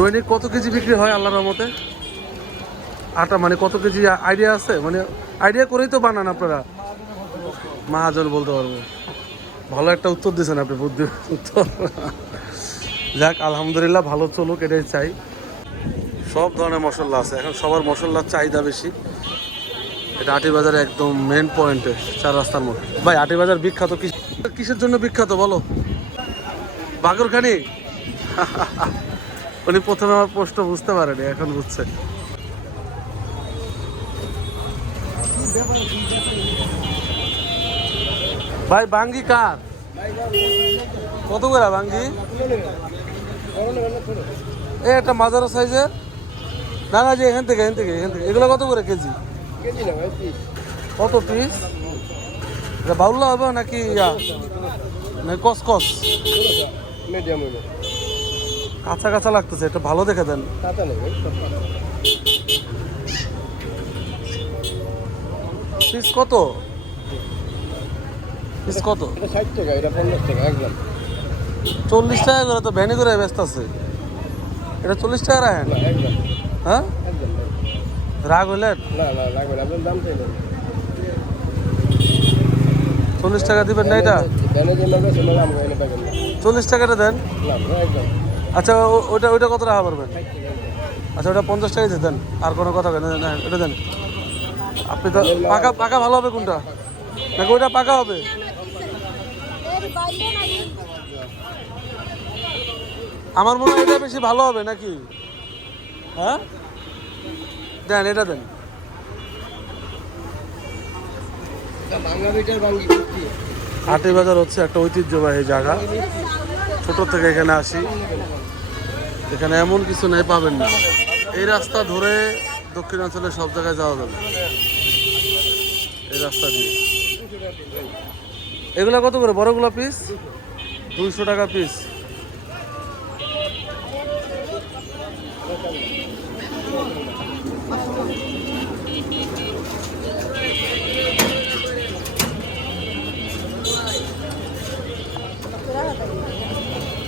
দৈনিক কত কেজি বিক্রি হয় আল্লাহর রহমতে? আটা মানে কত কেজি আইডিয়া আছে? মানে আইডিয়া করেই তো বানান আপনারা। মহাজন বলতে পারবো। ভালো একটা উত্তর দিয়েছেন আপনি, বুদ্ধি উত্তর। যাক আলহামদুলিল্লাহ, ভালো চলুক এটাই চাই। সব ধরনের মশলা আছে, এখন সবার মশলার চাহিদা বেশি। এটা আটি বাজারে একদম মেন পয়েন্টে, 4 রাস্তার মোড়। ভাই আটি বাজার বিখ্যাত কিসের জন্য বিখ্যাত বলো? বাগরখানি। উনি প্রথমে আমার প্রশ্ন বুঝতে পারেনি, এখন বুঝছে। ভাই বাঙ্গি কার? কত করে বাঙ্গি? এই একটা মাজারো সাইজের। না না, যে এখান থেকে এগুলো কত করে কেজি? কত পিস? বাউল্লা হবে নাকি কসকস? কাঁচা কাঁচা লাগতেছে, এটা ভালো দেখে দেন। পিস কত? পিস কত? 60 টাকা, এটা 50 টাকা একদম। 40 টাকা করে তো ভ্যানি করে ব্যস্ত আছে। এটা 40 টাকা রাখেন? একদম হ্যাঁ, একদম। রাগ হইলেন? না না, লাগবে না, আপনার দাম চাইলেন। 40 টাকা দিবেন না? এটা দেনে যে লাগবে সেটা দাম কইলে পাবেন না। 40 টাকাটা দেন। না একদম। আচ্ছা ওইটা কত টাকা পারবেন? আচ্ছা ওটা 50 টাকাই দেন। আর কোনো কথা কেন? এটা দেন। আপনি তো পাকা ভালো হবে কোনটা? নাকি ওইটা পাকা হবে? আমার মনে হয় এটা বেশি ভালো হবে নাকি? হ্যাঁ দেন, এটা দেন। আটি বাজার হচ্ছে একটা ঐতিহ্যবাহী জায়গা। ছোট থেকে এখানে আসি, এখানে এমন কিছু নাই পাবেন না। এই রাস্তা ধরে দক্ষিণাঞ্চলের সব জায়গায় যাওয়া যাবে, এই রাস্তা দিয়ে। এগুলা কত করে বড়গুলা পিস? 200 টাকা পিস।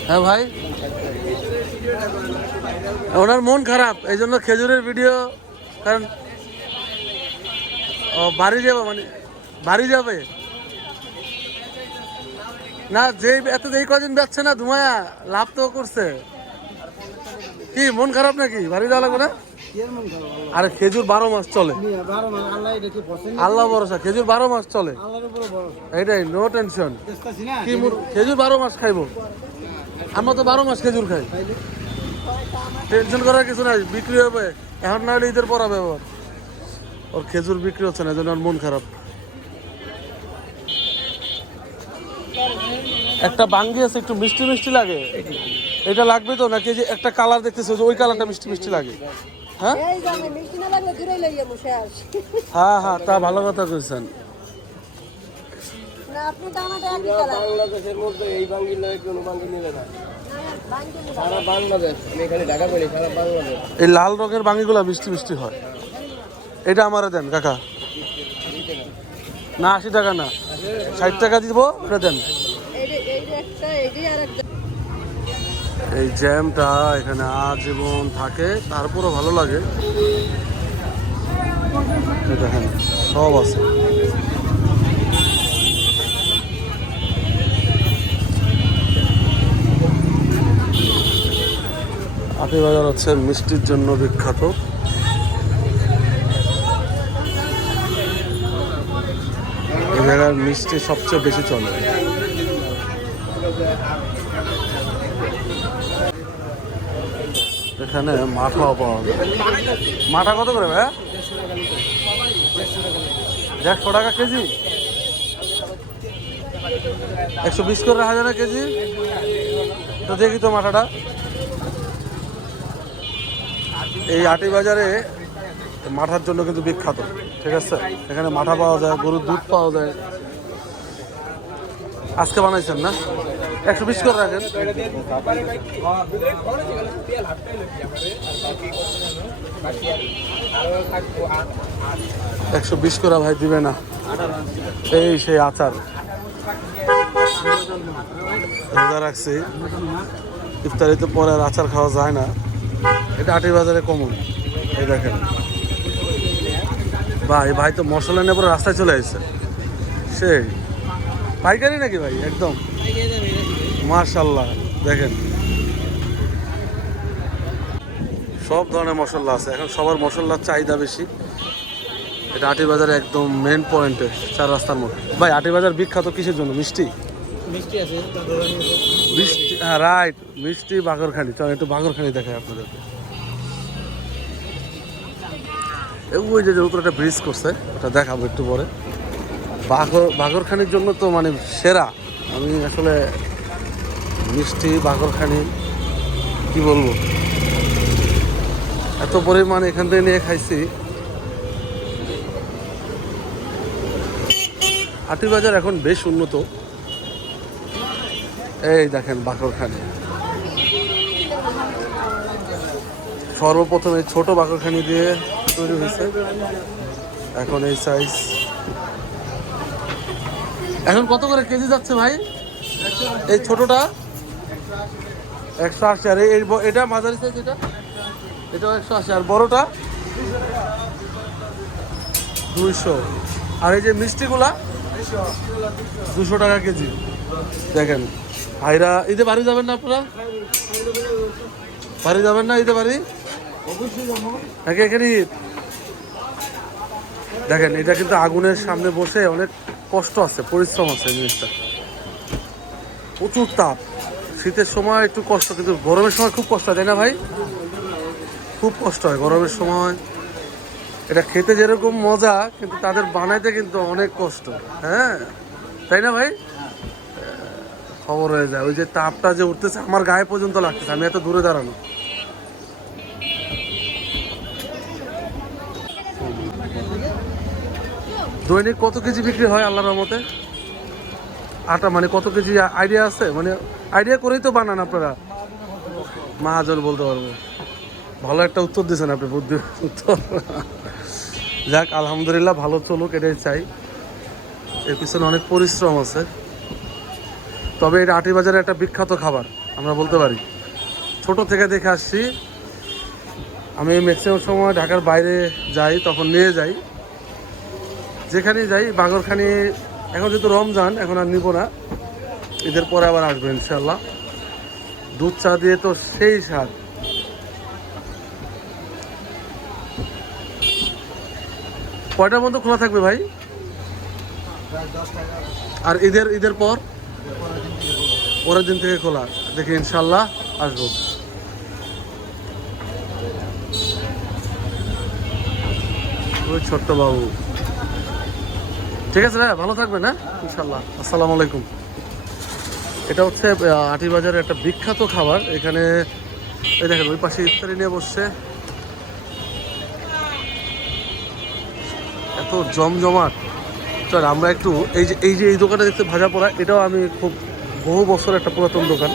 হ্যাঁ ভাই, ওনার মন খারাপ, এই জন্য খেজুরের ভিডিও। কারণ বাড়ি যাবে, মানে বাড়ি যাবে না, এই কদিন যাচ্ছে না ধুমায়া, লাভ তো করছে। কি মন খারাপ নাকি? বাড়ি যাওয়া লাগবে না? আরে খেজুর 12 মাস চলে, আল্লাহ ভরসা। খেজুর 12 মাস চলে, এইটাই, নো টেনশন। কি খেজুর 12 মাস খাইবো? আমরা তো 12 মাস খেজুর খাই, টেনশন করার কিছু নাই। বিক্রি হবে এখন, না হলে ঈদের পর হবে। ওর খেজুর বিক্রি হচ্ছে না, এই জন্য ওর মন খারাপ। একটা বাঙ্গি আছে, একটু মিষ্টি মিষ্টি লাগে, এটা লাগবে তো নাকি? যে একটা কালার দেখতেছে, ওই কালারটা মিষ্টি মিষ্টি লাগে। হ্যাঁ হ্যাঁ হ্যাঁ, তা ভালো কথা কইছেন। বাংলাদেশের মধ্যে এই বাঙ্গি নয়, কোনো বাঙ্গি নিলে না। সারা বাংলাদেশ, আমি এখানে ঢাকা বলি, সারা বাংলাদেশ এই লাল রঙের বাঙ্গিগুলো মিষ্টি মিষ্টি হয়। এটা আমারে দেন কাকা। না 80 টাকা না, 60 টাকা দিব, এটা দেন। এই জ্যামটা এখানে আজীবন থাকে, তারপরও ভালো লাগে। দেখেন সব আছে। আটি বাজার হচ্ছে মিষ্টির জন্য বিখ্যাত। এই জায়গার মিষ্টি সবচেয়ে বেশি চলে। এখানে মাঠাও পাওয়া যায়। মাঠা কত করে ভাই? 150 টাকা কেজি। 120 করে রাখা যায় না কেজি? তো দেখি তো মাঠাটা। এই আটি বাজারে মাঠার জন্য কিন্তু বিখ্যাত, ঠিক আছে? এখানে মাঠা পাওয়া যায়, গরুর দুধ পাওয়া যায়। আজকে বানাইছেন না? 120 করে রাখেন। 120 করে ভাই দিবে না। এই সেই আচার রোজা রাখছি, ইফতারিতে পরে আর আচার খাওয়া যায় না। এটা আটি বাজারে কমন। এই দেখেন ভাই, ভাই তো মশলা নিয়ে পুরো রাস্তায় চলে আসছে। সেই পাইকারি নাকি ভাই? একদম মাশাআল্লাহ। দেখেন সব ধরনের মশলা আছে, এখন সবার মশলার চাহিদা বেশি। এটা আটি বাজারে একদম মেন পয়েন্টে, 4 রাস্তার মোড়। ভাই আটি বাজার বিখ্যাত কিসের জন্য? মিষ্টি। মিষ্টি আছে, মিষ্টি, হ্যাঁ রাইট, মিষ্টি বাগরখানি। চল একটু বাগরখানি দেখাই আপনাদেরকে। ওই যে উপরে একটা ব্রিজ করছে, ওটা দেখাবো একটু পরে। বাগরখানির জন্য তো মানে সেরা। আমি আসলে মিষ্টি বাগরখানি কি বলবো, এত পরিমাণ এখান থেকে নিয়ে খাইছি। আটি বাজার এখন বেশ উন্নত। এই দেখেন বাগরখানি, সর্বপ্রথম এই ছোট বাগরখানি দিয়ে তৈরি হয়েছে। এখন এই সাইজ এখন কত করে কেজি যাচ্ছে ভাই? এই ছোটটা 180, আর এটা মাঝারি সাইজ, এটাও 180, আর বড়টা 200। আর এই যে মিষ্টিগুলা 200 টাকা কেজি। দেখেন ভাইরা, ঈদে বাড়ি যাবেন না আপনারা? বাড়ি যাবেন না ঈদে? বাড়ি নাকি এখানে ঈদ? দেখেন এটা কিন্তু আগুনের সামনে বসে অনেক কষ্ট আছে, পরিশ্রম আছে। এই জিনিসটা প্রচুর তাপ, শীতের সময় একটু কষ্ট, কিন্তু গরমের সময় খুব কষ্ট হয়, তাই না ভাই? খুব কষ্ট হয় গরমের সময়। এটা খেতে যেরকম মজা, কিন্তু তাদের বানাইতে কিন্তু অনেক কষ্ট। হ্যাঁ তাই না ভাই? খবর হয়ে যায়, ওই যে তাপটা যে উঠতেছে আমার গায়ে পর্যন্ত লাগতেছে, আমি এত দূরে দাঁড়ানো। দৈনিক কত কেজি বিক্রি হয় আল্লাহর রহমতে? আটা মানে কত কেজি আইডিয়া আছে? মানে আইডিয়া করেই তো বানান আপনারা? মাহাজন বলতে পারবো। ভালো একটা উত্তর দিয়েছেন আপনি, বুদ্ধি উত্তর। যাক আলহামদুলিল্লাহ, ভালো চলুক এটাই চাই। এর পিছনে অনেক পরিশ্রম আছে। তবে এটা আটি বাজারে একটা বিখ্যাত খাবার আমরা বলতে পারি। ছোট থেকে দেখে আসছি আমি। ম্যাক্সিমাম সময় ঢাকার বাইরে যাই, তখন নিয়ে যাই, যেখানেই যাই বাগরখানি। এখন যেহেতু রমজান, এখন আর নিব না, ঈদের পরে আবার আসবো ইনশাল্লাহ। দুধ চা দিয়ে তো সেই স্বাদ। কয়টার মধ্যে খোলা থাকবে ভাই? আর ঈদের পর পরের দিন থেকে খোলা। দেখি ইনশাল্লাহ আসবো। ওই ছোট্ট বাবু, ঠিক আছে ভাই, ভালো থাকবেন। হ্যাঁ ইনশাল্লাহ, আসসালামু আলাইকুম। এটা হচ্ছে আটি বাজারের একটা বিখ্যাত খাবার। এখানে এই দেখেন ওই পাশে ইফতারি নিয়ে বসছে, এত জমজমাট। চল আমরা একটু এই দোকানে দেখতে ভাজা পোড়া, এটাও আমি খুব বহু বছর একটা পুরাতন দোকান।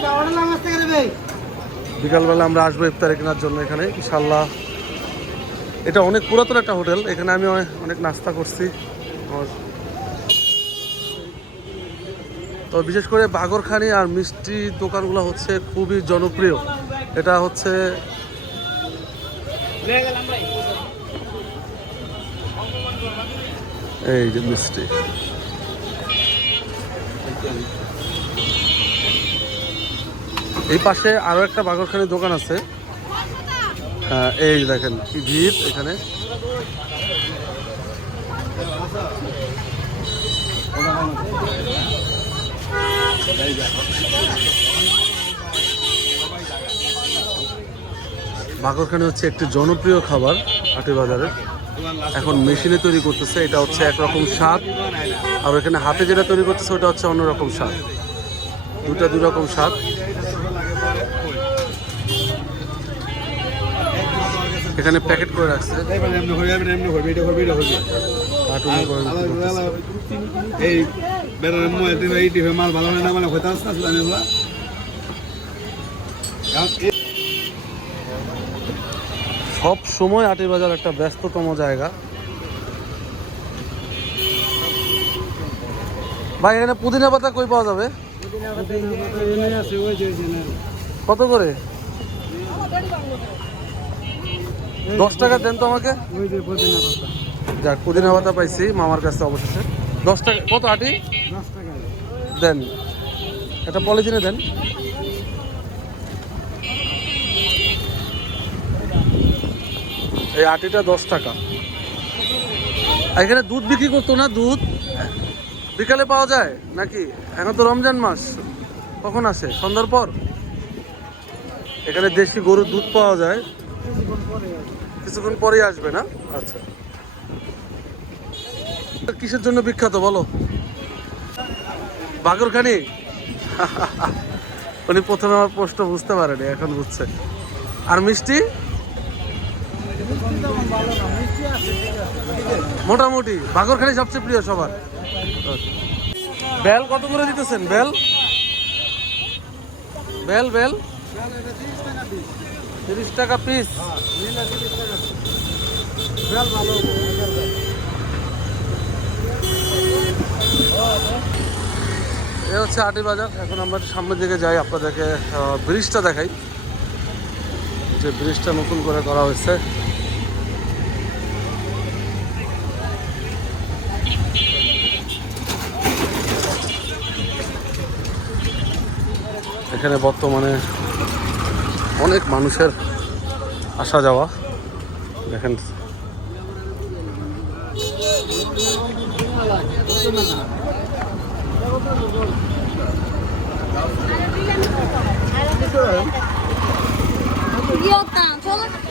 বিকালবেলা আমরা আসবো ইফতারি কেনার জন্য এখানে ইনশাল্লাহ। এটা অনেক পুরাতন একটা হোটেল, এখানে আমি অনেক নাস্তা করছি। তো বিশেষ করে বাগরখানি আর মিষ্টি দোকানগুলো হচ্ছে খুবই জনপ্রিয়। এটা হচ্ছে এই যে মিষ্টি। এই পাশে আরো একটা বাগরখানির দোকান আছে। হ্যাঁ এই দেখেন কি ভিড় এখানে। বাগরখানি হচ্ছে একটি জনপ্রিয় খাবার আটি বাজারে। এখন মেশিনে তৈরি করতেছে, এটা হচ্ছে একরকম স্বাদ, আর এখানে হাতে যেটা তৈরি করতেছে ওটা হচ্ছে অন্যরকম স্বাদ। দুই রকম স্বাদ। এখানে প্যাকেট করে রাখছে। সব সময় আটি বাজার একটা ব্যস্ততম জায়গা। ভাই এখানে পুদিনা পাতা কই পাওয়া যাবে? কত করে? 10 টাকা দেন তো আমাকে। যাক, পুদিনা পাতা পাইছি মামার কাছে অবশেষে। 10 টাকা কত আটি দেন, এটা পলিথিনে দেন। এই আটিটা 10 টাকা। এখানে দুধ বিক্রি করতো না? দুধ বিকালে পাওয়া যায় নাকি? এখন তো রমজান মাস, কখন আসে? সন্ধ্যার পর। এখানে দেশি গরুর দুধ পাওয়া যায়, কিছুক্ষণ পরেই আসবে না? আচ্ছা, কিসের জন্য বিখ্যাত বলো? বাগরখানি। উনি প্রথমে আমার প্রশ্ন বুঝতে পারেনি, এখন বুঝছে। আর মিষ্টি মোটামুটি বাগরখানি সবচেয়ে প্রিয় সবার। বেল কত করে দিতেছেন? বেল বেল বেল 30 টাকা পিস। এ হচ্ছে আটি বাজার। এখন আমরা সামনের দিকে যাই, আপনাদেরকে ব্রিজটা দেখাই, যে ব্রিজটা নতুন করে করা হয়েছে। এখানে বর্তমানে অনেক মানুষের আসা যাওয়া দেখেন।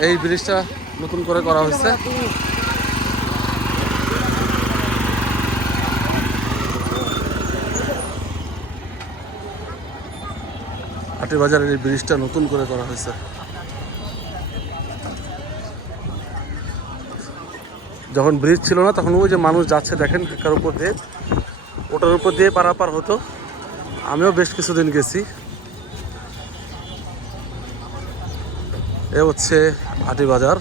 এই ব্রিজটা নতুন করে করা হয়েছে। হাটের বাজারের এই ব্রিজটা নতুন করে করা হয়েছে। যখন ব্রিজ ছিল না তখন ওই যে মানুষ যাচ্ছে দেখেন কার উপর দিয়ে, ওটার উপর দিয়ে পারাপার হতো। আমিও বেশ কিছুদিন গেছি। এ হচ্ছে হাটি বাজার।